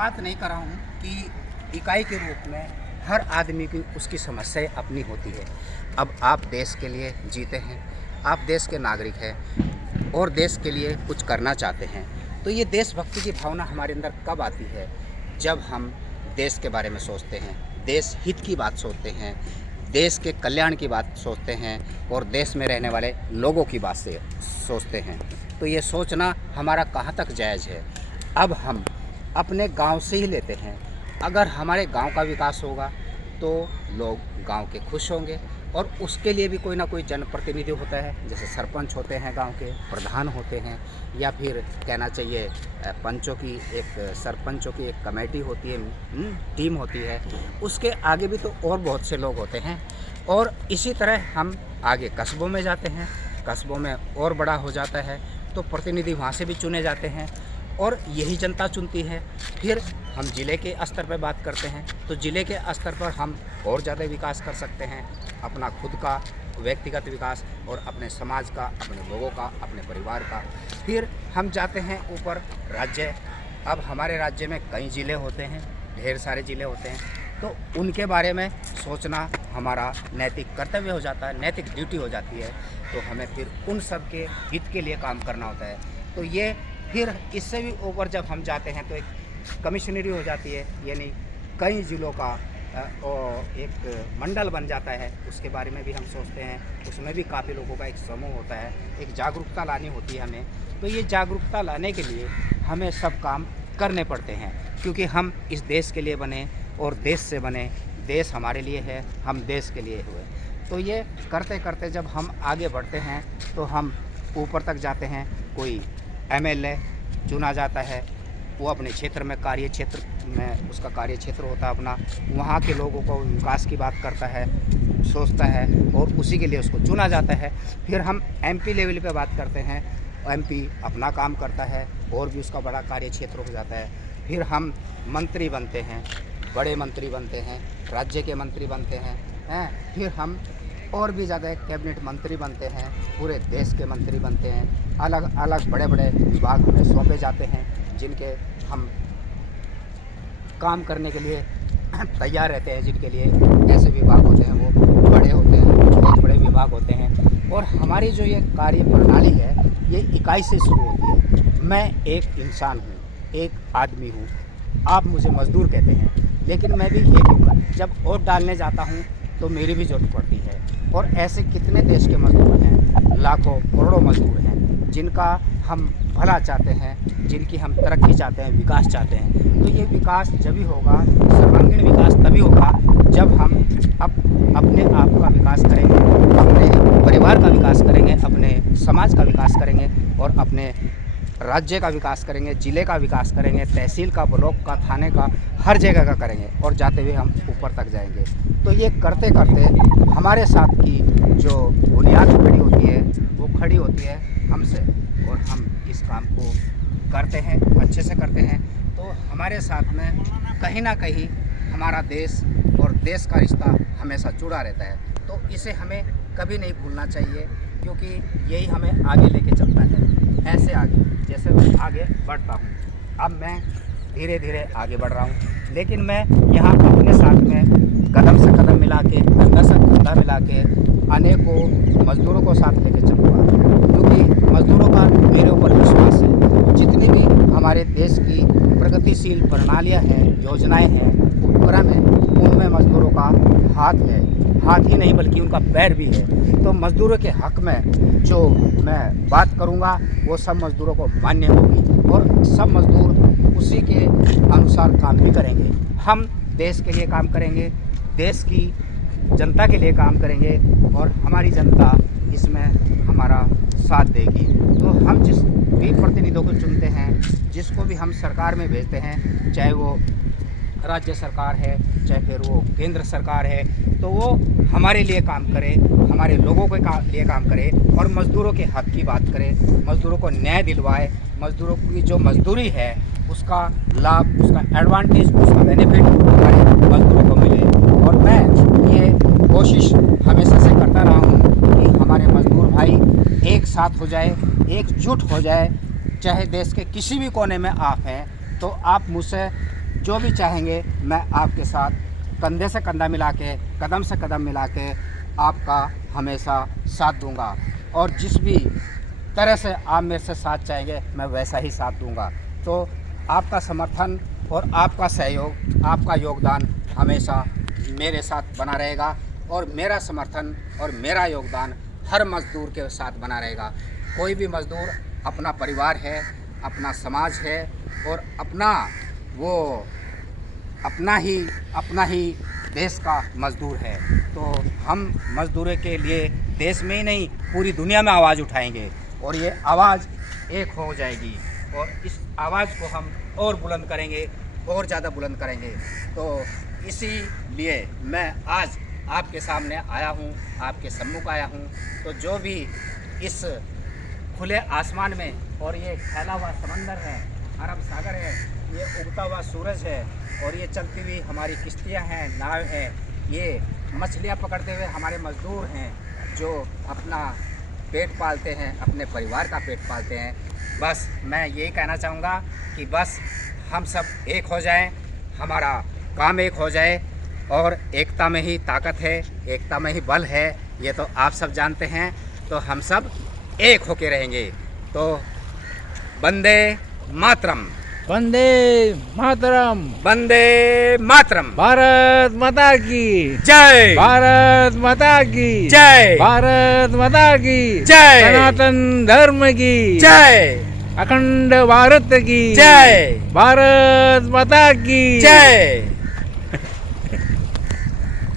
बात नहीं कर रहा हूँ कि इकाई के रूप में हर आदमी की उसकी समस्याएं अपनी होती है। अब आप देश के लिए जीते हैं, आप देश के नागरिक हैं और देश के लिए कुछ करना चाहते हैं, तो ये देशभक्ति की भावना हमारे अंदर कब आती है? जब हम देश के बारे में सोचते हैं, देश हित की बात सोचते हैं, देश के कल्याण की बात सोचते हैं और देश में रहने वाले लोगों की बात से सोचते हैं। तो ये सोचना हमारा कहाँ तक जायज़ है? अब हम अपने गांव से ही लेते हैं। अगर हमारे गांव का विकास होगा तो लोग गांव के खुश होंगे और उसके लिए भी कोई ना कोई जनप्रतिनिधि होता है, जैसे सरपंच होते हैं, गांव के प्रधान होते हैं, या फिर कहना चाहिए पंचों की सरपंचों की एक कमेटी होती है, टीम होती है। उसके आगे भी तो और बहुत से लोग होते हैं और इसी तरह हम आगे कस्बों में जाते हैं, कस्बों में और बड़ा हो जाता है तो प्रतिनिधि वहाँ से भी चुने जाते हैं और यही जनता चुनती है। फिर हम ज़िले के स्तर पर बात करते हैं तो ज़िले के स्तर पर हम और ज़्यादा विकास कर सकते हैं, अपना खुद का व्यक्तिगत विकास और अपने समाज का, अपने लोगों का, अपने परिवार का। फिर हम जाते हैं ऊपर राज्य। अब हमारे राज्य में कई ज़िले होते हैं, ढेर सारे ज़िले होते हैं, तो उनके बारे में सोचना हमारा नैतिक कर्तव्य हो जाता है, नैतिक ड्यूटी हो जाती है। तो हमें फिर उन सब के हित के लिए काम करना होता है। तो ये फिर इससे भी ऊपर जब हम जाते हैं तो एक कमिश्नरी हो जाती है, यानी कई ज़िलों का एक मंडल बन जाता है। उसके बारे में भी हम सोचते हैं, उसमें भी काफ़ी लोगों का एक समूह होता है, एक जागरूकता लानी होती है हमें। तो ये जागरूकता लाने के लिए हमें सब काम करने पड़ते हैं, क्योंकि हम इस देश के लिए बने और देश से बने, देश हमारे लिए है, हम देश के लिए हुए। तो ये करते करते जब हम आगे बढ़ते हैं तो हम ऊपर तक जाते हैं। कोई एमएलए चुना जाता है, वो अपने क्षेत्र में कार्य क्षेत्र में उसका कार्य क्षेत्र होता है अपना, वहाँ के लोगों को विकास की बात करता है, सोचता है और उसी के लिए उसको चुना जाता है। फिर हम एमपी लेवल पे बात करते हैं, एमपी अपना काम करता है और भी उसका बड़ा कार्य क्षेत्र हो जाता है। फिर हम मंत्री बनते हैं, बड़े मंत्री बनते हैं, राज्य के मंत्री बनते हैं, फिर हम और भी ज़्यादा कैबिनेट मंत्री बनते हैं, पूरे देश के मंत्री बनते हैं। अलग अलग बड़े बड़े विभाग हमें सौंपे जाते हैं, जिनके हम काम करने के लिए तैयार रहते हैं, जिनके लिए ऐसे विभाग होते हैं वो बड़े होते हैं, बहुत बड़े विभाग होते हैं। और हमारी जो ये कार्य प्रणाली है ये इकाई से शुरू होती है। मैं एक इंसान हूँ, एक आदमी हूँ, आप मुझे मज़दूर कहते हैं, लेकिन मैं भी एक हूँ। जब वोट डालने जाता हूँ तो मेरी भी ज़रूरत पड़ती है। और ऐसे कितने देश के मज़दूर हैं, लाखों करोड़ों मज़दूर हैं, जिनका हम भला चाहते हैं, जिनकी हम तरक्की चाहते हैं, विकास चाहते हैं। तो ये विकास जब ही होगा, सर्वांगीण विकास तभी होगा जब हम अपने आप का विकास करेंगे, अपने परिवार का विकास करेंगे, अपने समाज का विकास करेंगे और अपने राज्य का विकास करेंगे, ज़िले का विकास करेंगे, तहसील का, ब्लॉक का, थाने का, हर जगह का करेंगे और जाते हुए हम ऊपर तक जाएंगे। तो ये करते करते हमारे साथ की जो बुनियाद खड़ी होती है वो खड़ी होती है हमसे, और हम इस काम को करते हैं, अच्छे से करते हैं। तो हमारे साथ में कहीं ना कहीं हमारा देश और देश का रिश्ता हमेशा जुड़ा रहता है। तो इसे हमें कभी नहीं भूलना चाहिए, क्योंकि यही हमें आगे लेके चलता है। ऐसे आगे जैसे मैं आगे बढ़ता हूँ, अब मैं धीरे धीरे आगे बढ़ रहा हूँ, लेकिन मैं यहाँ अपने साथ में कदम से कदम मिला के, कंधा से कंधा मिला के अनेकों मज़दूरों को साथ लेके चलूँगा, क्योंकि मज़दूरों का मेरे ऊपर विश्वास है। जितनी भी हमारे देश की प्रगतिशील प्रणालियाँ हैं, योजनाएँ हैं, उपक्रम हैं, उनमें मज़दूरों का हाथ है, हाथ ही नहीं बल्कि उनका पैर भी है। तो मज़दूरों के हक़ में जो मैं बात करूँगा वो सब मज़दूरों को मान्य होगी और सब मज़दूर उसी के अनुसार काम भी करेंगे। हम देश के लिए काम करेंगे, देश की जनता के लिए काम करेंगे और हमारी जनता इसमें हमारा साथ देगी। तो हम जिस भी प्रतिनिधियों को चुनते हैं, जिसको भी हम सरकार में भेजते हैं, चाहे वो राज्य सरकार है, चाहे फिर वो केंद्र सरकार है, तो वो हमारे लिए काम करे, हमारे लोगों के लिए काम करे और मज़दूरों के हक़ की बात करे, मज़दूरों को न्याय दिलवाए, मज़दूरों की जो मज़दूरी है उसका लाभ, उसका एडवांटेज, उसका बेनिफिट हमारे मज़दूरों को मिले। और मैं ये कोशिश हमेशा से करता रहा हूँ कि हमारे मज़दूर भाई एक साथ हो जाए, एकजुट हो जाए। चाहे देश के किसी भी कोने में आप हैं तो आप मुझसे जो भी चाहेंगे मैं आपके साथ कंधे से कंधा मिला के, कदम से कदम मिला के आपका हमेशा साथ दूंगा। और जिस भी तरह से आप मेरे से साथ चाहेंगे मैं वैसा ही साथ दूंगा। तो आपका समर्थन और आपका सहयोग, आपका योगदान हमेशा मेरे साथ बना रहेगा और मेरा समर्थन और मेरा योगदान हर मज़दूर के साथ बना रहेगा। कोई भी मज़दूर अपना परिवार है, अपना समाज है और अपना ही देश का मज़दूर है। तो हम मज़दूरों के लिए देश में ही नहीं पूरी दुनिया में आवाज़ उठाएंगे और ये आवाज़ एक हो जाएगी और इस आवाज़ को हम और बुलंद करेंगे, और ज़्यादा बुलंद करेंगे। तो इसीलिए मैं आज आपके सामने आया हूँ, आपके सम्मुख आया हूँ। तो जो भी इस खुले आसमान में और ये फैला हुआ समंदर है, अरब सागर है, ये उगता हुआ सूरज है और ये चलती हुई हमारी किश्तियाँ हैं, नाव हैं, ये मछलियाँ पकड़ते हुए हमारे मज़दूर हैं जो अपना पेट पालते हैं, अपने परिवार का पेट पालते हैं। बस मैं यही कहना चाहूँगा कि बस हम सब एक हो जाएं, हमारा काम एक हो जाए और एकता में ही ताकत है, एकता में ही बल है, ये तो आप सब जानते हैं। तो हम सब एक होके रहेंगे। तो वंदे मातरम, वंदे मातरम, वंदे मातरम, भारत माता की जय, भारत माता की जय, भारत माता की जय, सनातन धर्म की जय, अखंड भारत की जय, भारत माता की जय।